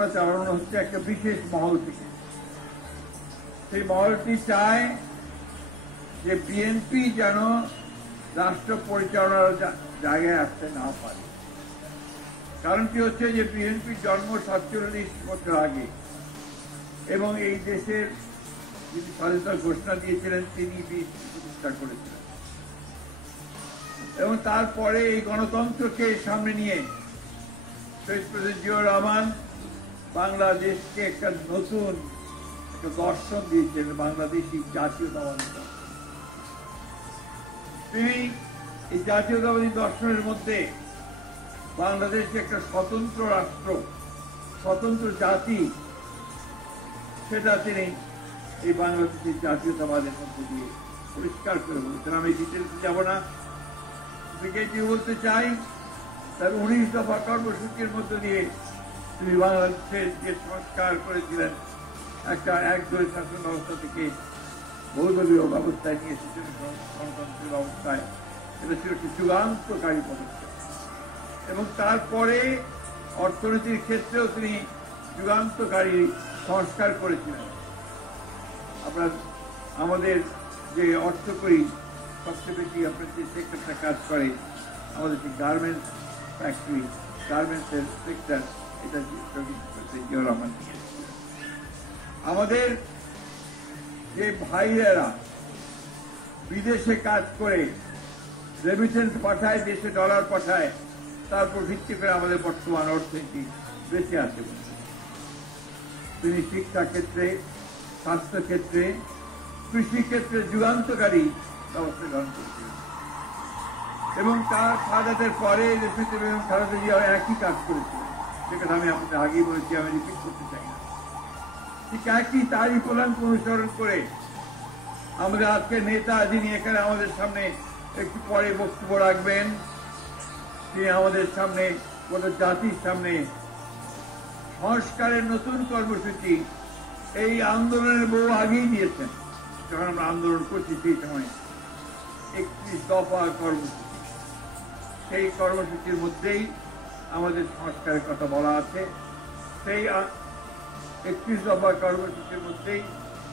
পরিচালনা চালানো হচ্ছে একটা বিশেষ মহল থেকে। সেই মহলটি চায় যে বিএনপি যেন রাষ্ট্র পরিচালনার জায়গায় আসতে না পারে। কারণটি হচ্ছে যে বিএনপির জন্ম 47 বছর আগে, এবং এই দেশের যিনি স্বাধীনতার ঘোষণা দিয়েছিলেন তিনি প্রতিষ্ঠা করেছিলেন, এবং তারপরে এই গণতন্ত্রকে সামনে নিয়ে শহীদ প্রেসিডেন্ট জিয়াউর রহমান বাংলাদেশকে একটা নতুন একটা দর্শন দিয়েছিলেন, বাংলাদেশি জাতীয়তাবাদী। তিনি এই জাতীয়তাবাদী দর্শনের মধ্যে বাংলাদেশকে একটা স্বতন্ত্র রাষ্ট্র, স্বতন্ত্র জাতি, সেটা তিনি এই বাংলাদেশের জাতীয়তাবাদের মধ্যে দিয়ে পরিষ্কার করে বলছেন। আমি ডিটেলসে যাব না, ব্রিগেডিয়ার বলতে চাই তার 19 দফা কর্মসূচির মধ্য দিয়ে তিনি বাংলাদেশের যে সংস্কার করেছিলেন, একটা একদলীয় শাসন ব্যবস্থা থেকে বহুদলীয় ব্যবস্থায় নিয়ে এসেছেন গণতন্ত্রের ব্যবস্থায়। এটা ছিল একটি যুগান্তকারী পদক্ষেপ, এবং তারপরে অর্থনীতির ক্ষেত্রেও তিনি যুগান্তকারী সংস্কার করেছিলেন। আপনার আমাদের যে অর্থ করি সবচেয়ে বেশি আপনার যে সেক্টরটা কাজ করে, আমাদের যে গার্মেন্টস ফ্যাক্টরি, গার্মেন্টসের সেক্টর, এটা জিয়াউর রহমান। আমাদের যে ভাইয়েরা বিদেশে কাজ করে রেমিটেন্স পাঠায়, দেশে ডলার পাঠায়, তার উপর ভিত্তি করে আমাদের বর্তমান অর্থনীতি বেঁচে আছে। তিনি শিক্ষা ক্ষেত্রে, স্বাস্থ্য ক্ষেত্রে, কৃষি ক্ষেত্রে যুগান্তকারী ব্যবস্থা গ্রহণ করেছিলেন, এবং তার শাহাদাতের পরে দেশনেত্রী বেগম খালেদা জিয়া একই কাজ করেছিলেন। সে কথা আমি আপনাদের আগেই বলেছি, আমি রিপিট করতে চাই না। ঠিক একই তারই প্রধান অনুসরণ করে আমাদের আজকে নেতা, যিনি এখানে আমাদের সামনে একটু পরে বক্তব্য রাখবেন, তিনি আমাদের সামনে, গোটা জাতির সামনে সংস্কারের নতুন কর্মসূচি এই আন্দোলনের বহু আগেই দিয়েছেন। যখন আমরা আন্দোলন করছি সেই সময় 31 দফা কর্মসূচি, সেই কর্মসূচির মধ্যেই আমাদের সংস্কারের কথা বলা আছে। সেই 31 দফা কর্মসূচির মধ্যেই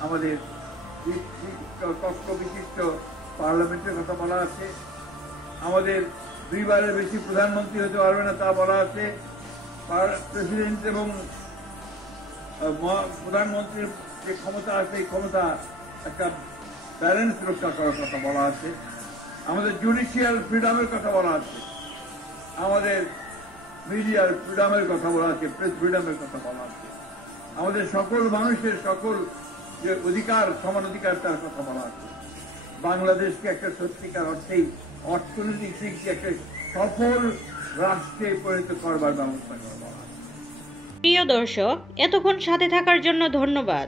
আমাদের কক্ষ বিশিষ্ট পার্লামেন্টের কথা বলা আছে, আমাদের 2 বারের বেশি প্রধানমন্ত্রী হতে পারবে না তা বলা আছে, প্রেসিডেন্ট এবং প্রধানমন্ত্রীর যে ক্ষমতা আছে এই ক্ষমতা একটা ব্যালেন্স রক্ষা করার কথা বলা আছে, আমাদের জুডিশিয়াল ফ্রিডমের কথা বলা আছে, আমাদের মিডিয়ার ফ্রিডমের কথা বলা আছে, প্রেস ফ্রিডমের কথা বলা আছে, আমাদের সকল মানুষের সকল যে অধিকার, সমান অধিকার তার কথা বলা আছে। বাংলাদেশকে একটা সত্যিকার অর্থেই অর্থনৈতিক দিক দিয়ে একটা সফল রাষ্ট্রে পরিণত করবার ব্যবস্থা করা। প্রিয় দর্শক, এতক্ষণ সাথে থাকার জন্য ধন্যবাদ।